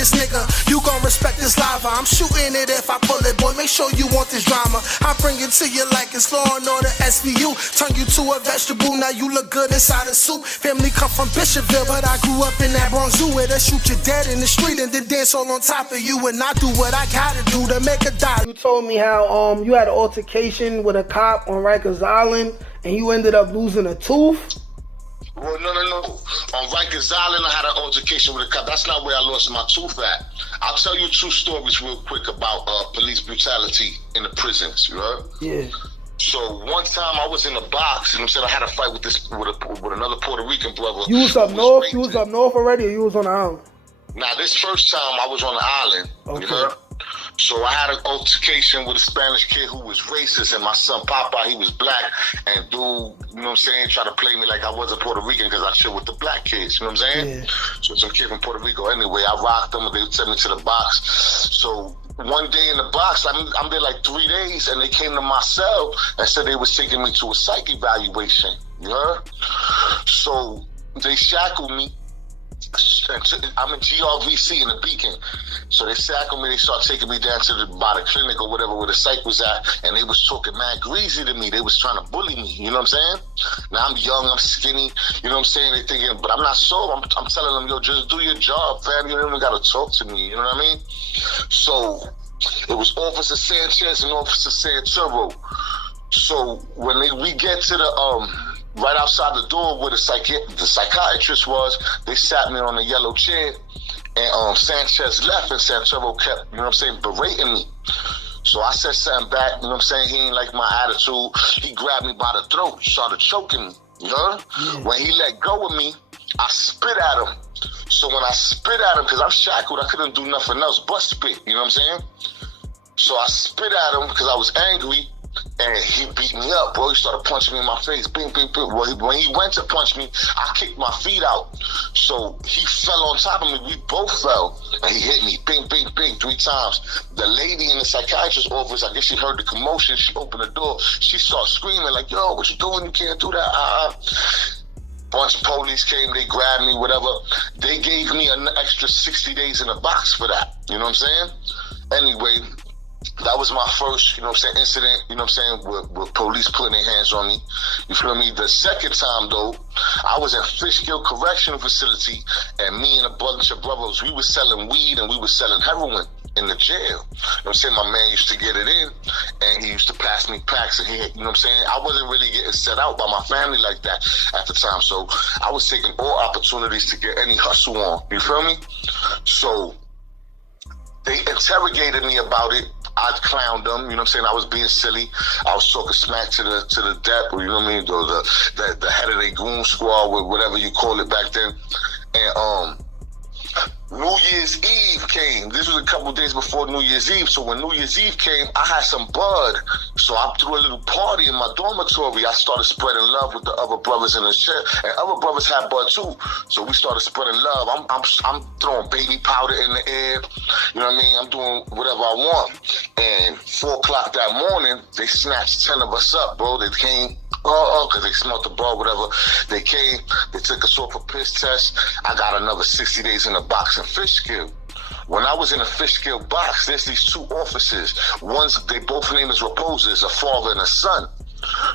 this nigga. You gon' respect this lava. I'm shooting it if I pull it, boy. Make sure you want this drama. I bring it to you like it's Law and Order SVU. Turn you to a vegetable, now you look good inside a soup. Family come from Bishopville, but I grew up in that Bronx Zoo where they shoot you dead in the street and then dance all on top of you. And I do what I gotta do to make a die. You told me how you had an altercation with a cop on Rikers Island and you ended up losing a tooth. Well, no. On Rikers Island, I had an altercation with a cop. That's not where I lost my tooth at. I'll tell you 2 stories real quick about police brutality in the prisons, you know? Yeah. So one time I was in a box, and I had a fight with another Puerto Rican brother. You was up north? You was up north already, or you was on the island? Now, this first time I was on the island, okay. You know? So I had an altercation with a Spanish kid who was racist, and my son Papa, he was black, and dude, you know what I'm saying, tried to play me like I wasn't Puerto Rican because I chill with the black kids, you know what I'm saying? Yeah. So some kid from Puerto Rico. Anyway, I rocked them, and they sent me to the box. So one day in the box, I'm there like 3 days, and they came to my cell and said they was taking me to a psych evaluation, you heard? So they shackled me. I'm in GRVC in the Beacon. So they shackled me, they started taking me down to by the clinic or whatever where the psych was at, and they was talking mad greasy to me. They was trying to bully me, you know what I'm saying? Now I'm young, I'm skinny, you know what I'm saying? They thinking, but I'm not so. I'm telling them, yo, just do your job, fam. You don't even gotta talk to me, you know what I mean? So it was Officer Sanchez and Officer Santoro. So when we get to the right outside the door where the psychiatrist was, they sat me on a yellow chair, and Sanchez left, and Santoro kept, you know what I'm saying, berating me. So I said something back, you know what I'm saying, he ain't like my attitude. He grabbed me by the throat, started choking me, you know? Yeah. When he let go of me, I spit at him. So when I spit at him, because I'm shackled, I couldn't do nothing else but spit, you know what I'm saying? So I spit at him because I was angry, and he beat me up, bro. He started punching me in my face. Bing, bing, bing. Well, when he went to punch me, I kicked my feet out. So he fell on top of me. We both fell. And he hit me. Bing, bing, bing, 3 times. The lady in the psychiatrist's office, I guess she heard the commotion. She opened the door. She started screaming like, yo, what you doing? You can't do that. Bunch of police came. They grabbed me, whatever. They gave me an extra 60 days in a box for that. You know what I'm saying? Anyway, that was my first, you know what I'm saying, incident, you know what I'm saying, with police putting their hands on me. You feel me? The second time, though, I was in Fishkill Correctional Facility, and me and a bunch of brothers, we was selling weed and we was selling heroin in the jail. You know what I'm saying? My man used to get it in, and he used to pass me packs, and he, you know what I'm saying? I wasn't really getting set out by my family like that at the time, so I was taking all opportunities to get any hustle on. You feel me? So they interrogated me about it. I clowned them, you know what I'm saying? I was being silly. I was talking smack to the dep, you know what I mean? The head of the goon squad, whatever you call it back then. And New Year's Eve came. This was a couple days before New Year's Eve. So when New Year's Eve came, I had some bud. So I threw a little party in my dormitory. I started spreading love with the other brothers in the shit. And other brothers had bud too. So we started spreading love. I'm throwing baby powder in the air. You know what I mean? I'm doing whatever I want. And 4 o'clock that morning, they snatched 10 of us up, bro. They came. Because they smelled the ball, whatever. They came, they took us off a piss test. I got another 60 days in the box in Fishkill. When I was in a Fishkill box, there's these 2 officers. They both name is Raposa, a father and a son.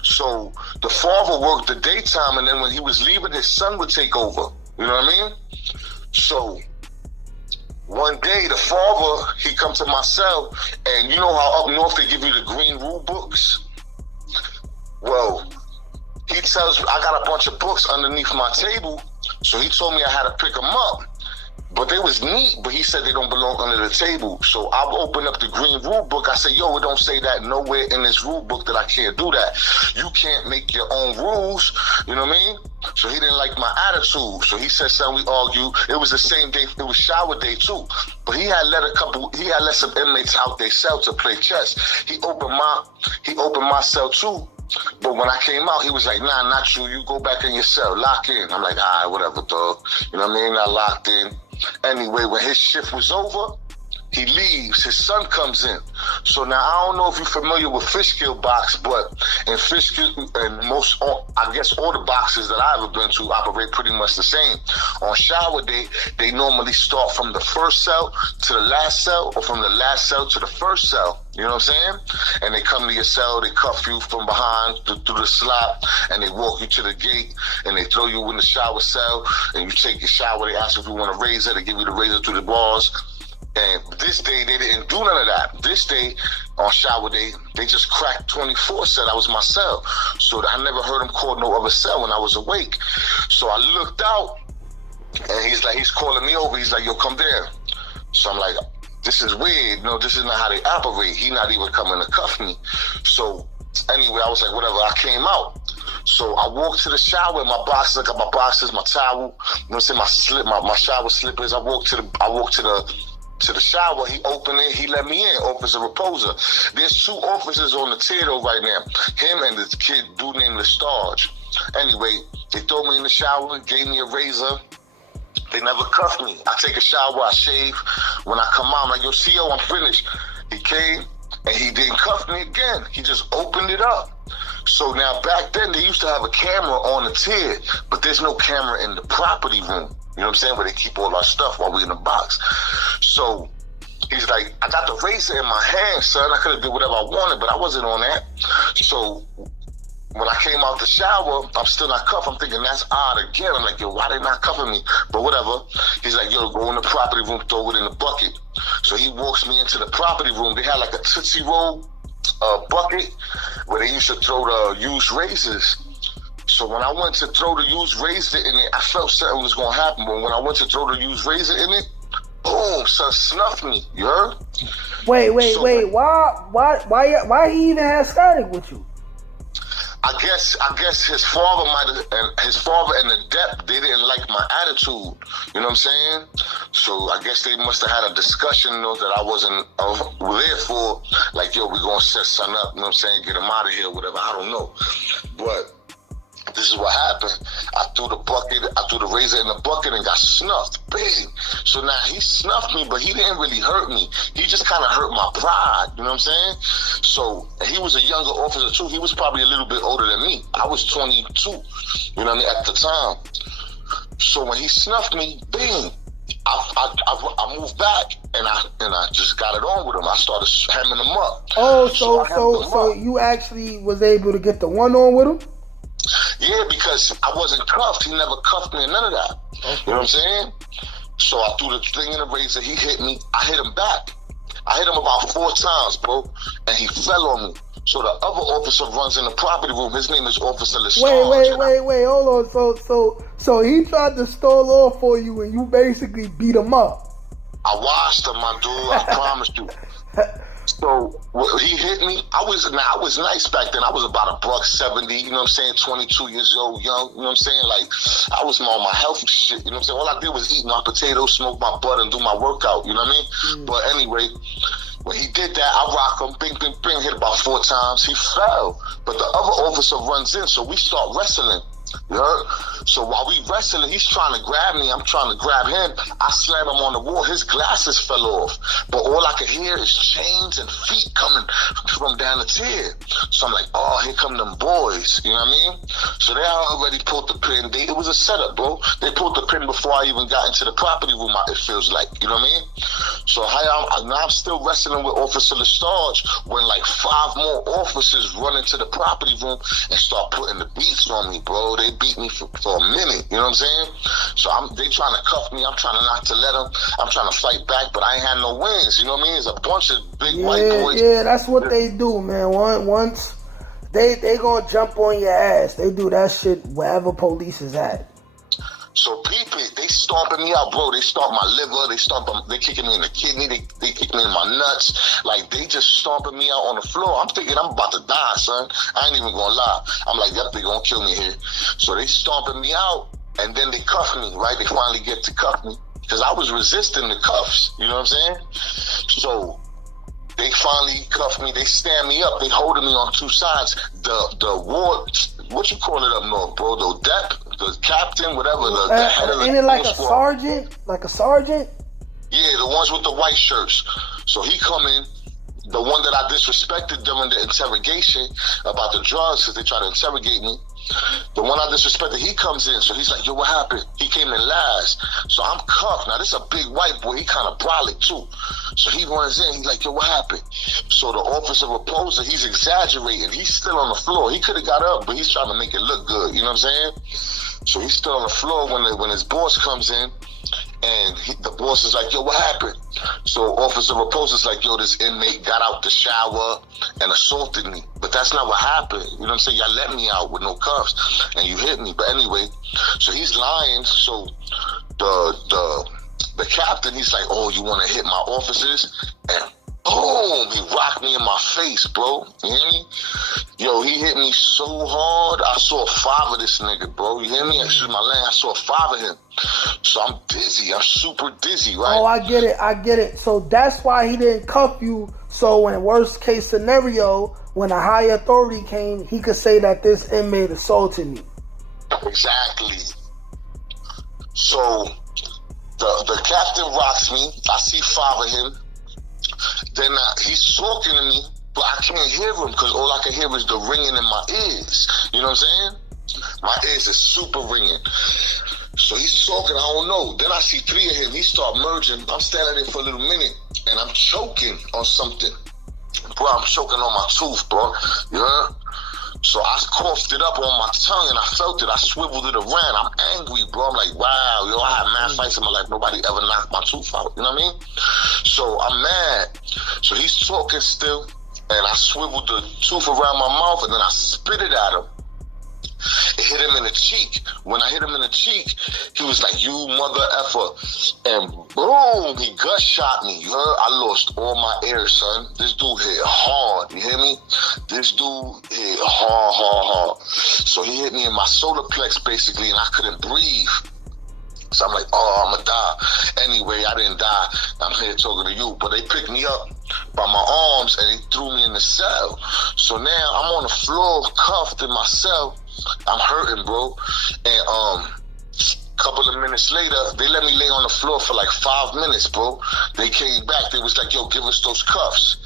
So the father worked the daytime, and then when he was leaving, his son would take over. You know what I mean? So one day, the father, he come to my cell, and you know how up north they give you the green rule books? Well, he tells me I got a bunch of books underneath my table, so he told me I had to pick them up. But they was neat, but he said they don't belong under the table. So I opened up the green rule book. I said, yo, it don't say that nowhere in this rule book that I can't do that. You can't make your own rules, you know what I mean? So he didn't like my attitude. So he said something, we argued. It was the same day, it was shower day too. But he had let some inmates out their cell to play chess. He opened my cell too. But when I came out, he was like, nah, not you. You go back in your cell, lock in. I'm like, all right, whatever, dog. You know what I mean? I locked in. Anyway, when his shift was over, he leaves. His son comes in. So now I don't know if you're familiar with Fishkill box, but in Fishkill and I guess all the boxes that I've ever been to operate pretty much the same. On shower day, they normally start from the first cell to the last cell, or from the last cell to the first cell. You know what I'm saying? And they come to your cell, they cuff you from behind through the slot, and they walk you to the gate, and they throw you in the shower cell, and you take your shower. They ask if you want a razor. They give you the razor through the bars. And this day, they didn't do none of that. This day, on shower day, they just cracked 24, said I was my cell. So I never heard him call no other cell when I was awake. So I looked out, and he's calling me over. He's like, yo, come there. So I'm like, this is weird. No, this is not how they operate. He not even coming to cuff me. So anyway, I was like, whatever. I came out. So I walked to the shower in my boxes. I got my boxes, my towel, you know what I'm saying, my shower slippers. I walked to the shower. He opened it. He let me in. Officer Reposer. There's 2 officers on the tier though right now. Him and this kid, dude named Lestarge. Anyway, they throw me in the shower, gave me a razor. They never cuffed me. I take a shower, I shave. When I come out, I'm like, yo, CO, I'm finished. He came and he didn't cuff me again. He just opened it up. So now back then they used to have a camera on the tier, but there's no camera in the property room. You know what I'm saying? Where they keep all our stuff while we're in the box. So he's like, I got the razor in my hand, son. I could have did whatever I wanted, but I wasn't on that. So when I came out the shower, I'm still not cuffed. I'm thinking that's odd again. I'm like, yo, why they not cuffing me? But whatever. He's like, yo, go in the property room, throw it in the bucket. So he walks me into the property room. They had like a Tootsie Roll bucket where they used to throw the used razors. So when I went to throw the used razor in it, I felt something was gonna happen. But when I went to throw the used razor in it, boom, son snuffed me. You heard? Wait. Why he even had static with you? I guess his father and the dep, they didn't like my attitude. You know what I'm saying? So I guess they must have had a discussion, you know, that I wasn't there for. Like, yo, we gonna set son up. You know what I'm saying? Get him out of here, whatever. I don't know, but this is what happened. I threw the razor in the bucket and got snuffed. Bang. So now he snuffed me, but he didn't really hurt me. He just kind of hurt my pride. You know what I'm saying? So he was a younger officer too. He was probably a little bit older than me. I was 22, you know what I mean, at the time. So when he snuffed me, bang, I moved back and I just got it on with him. I started hamming him up. Oh, so you actually was able to get the one on with him? Yeah, because I wasn't cuffed. He never cuffed me and none of that. Okay. You know what I'm saying? So I threw the thing in the razor. He hit me. I hit him back. I hit him about 4 times, bro. And he fell on me. So the other officer runs in the property room. His name is Officer Lestarge. Wait. Hold on. So he tried to stall off for you and you basically beat him up. I washed him, my dude. I promise you. So he hit me. I was nice back then. I was about $170, you know what I'm saying? 22 years old, young, you know what I'm saying? Like, I was on my healthy shit, you know what I'm saying? All I did was eat my potatoes, smoke my butt, and do my workout, you know what I mean? But anyway, when he did that, I rock him, bing, hit about 4 times. He fell, but the other officer runs in, so we start wrestling. You heard? So while we wrestling, he's trying to grab me. I'm trying to grab him. I slam him on the wall. His glasses fell off. But all I could hear is chains and feet coming from down the tier. So I'm like, oh, here come them boys. You know what I mean? So they already pulled the pin. It was a setup, bro. They pulled the pin before I even got into the property room, it feels like. You know what I mean? So now I'm still wrestling with Officer Lestarge when like 5 more officers run into the property room and start putting the beats on me, bro. They beat me for a minute, you know what I'm saying? So they trying to cuff me. I'm trying not to let them. I'm trying to fight back, but I ain't had no wins, you know what I mean? It's a bunch of big white boys. Yeah, that's what they do, man. Once they gonna jump on your ass. They do that shit wherever police is at. So people, they stomping me out, bro. They stomp my liver. They kicking me in the kidney. They kicking me in my nuts. Like, they just stomping me out on the floor. I'm thinking I'm about to die, son. I ain't even gonna lie. I'm like, yep, they gonna kill me here. So they stomping me out, and then they cuff me, right? They finally get to cuff me. Because I was resisting the cuffs, you know what I'm saying? So they finally cuff me. They stand me up. They holding me on 2 sides. The ward, what you call it up north, bro? The captain, whatever. The head of the ain't it like a sergeant? Like a sergeant? Yeah, the ones with the white shirts. So he come in. the one that I disrespected during the interrogation about the drugs, because they tried to interrogate me. The one I disrespected, he comes in. So he's like, yo, what happened? He came in last. So I'm cuffed. Now, this is a big white boy. He kind of brolic, too. So he runs in. He's like, yo, what happened? So the officer reposer, he's exaggerating. He's still on the floor. He could have got up, but he's trying to make it look good. You know what I'm saying? So he's still on the floor when his boss comes in. And the boss is like, yo, what happened? So Officer Raposa's like, yo, this inmate got out the shower and assaulted me. But that's not what happened. You know what I'm saying? Y'all let me out with no cuffs and you hit me. But anyway, so he's lying. So the captain, he's like, oh, you want to hit my officers? And boom, he rocked me in my face, bro. You hear me? Yo, he hit me so hard, I saw 5 of this nigga, bro. You hear me? Excuse my language, I saw 5 of him. So I'm dizzy. I'm super dizzy, right? Oh, I get it. So that's why he didn't cuff you. So in worst case scenario, when a high authority came, he could say that this inmate assaulted me. Exactly. So the captain rocks me. I see 5 of him. Then he's talking to me, but I can't hear him because all I can hear is the ringing in my ears. You know what I'm saying? My ears is super ringing. So he's talking, I don't know. Then I see 3 of him. He start merging. I'm standing there for a little minute, and I'm choking on something. Bro, I'm choking on my tooth, bro. You know? So I coughed it up on my tongue, and I felt it. I swiveled it around. I'm angry, bro. I'm like, wow, yo, I had mad fights in my life. Nobody ever knocked my tooth out. You know what I mean? So I'm mad. So he's talking still, and I swiveled the tooth around my mouth, and then I spit it at him. It hit him in the cheek. When I hit him in the cheek, he was like, you mother effer. And boom, he gut shot me. You heard? I lost all my air, son. This dude hit hard. You hear me? This dude hit hard. So he hit me in my solar plex, basically, and I couldn't breathe. So I'm like, oh, I'm gonna die. Anyway, I didn't die. I'm here talking to you. But they picked me up by my arms and they threw me in the cell. So now I'm on the floor, cuffed in my cell. I'm hurting, bro. And a couple of minutes later, they let me lay on the floor for like 5 minutes, bro. They came back. They was like, yo, give us those cuffs.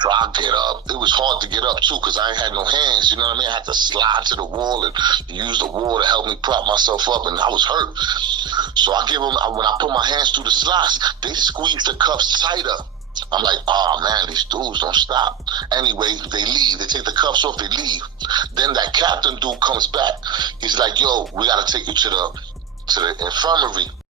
So I get up. It was hard to get up, too, because I ain't had no hands. You know what I mean? I had to slide to the wall and use the wall to help me prop myself up, and I was hurt. So I give them, when I put my hands through the slots, they squeeze the cuffs tighter. I'm like, oh man, these dudes don't stop. Anyway, they leave. They take the cuffs off, they leave. Then that captain dude comes back. He's like, yo, we gotta take you to the infirmary.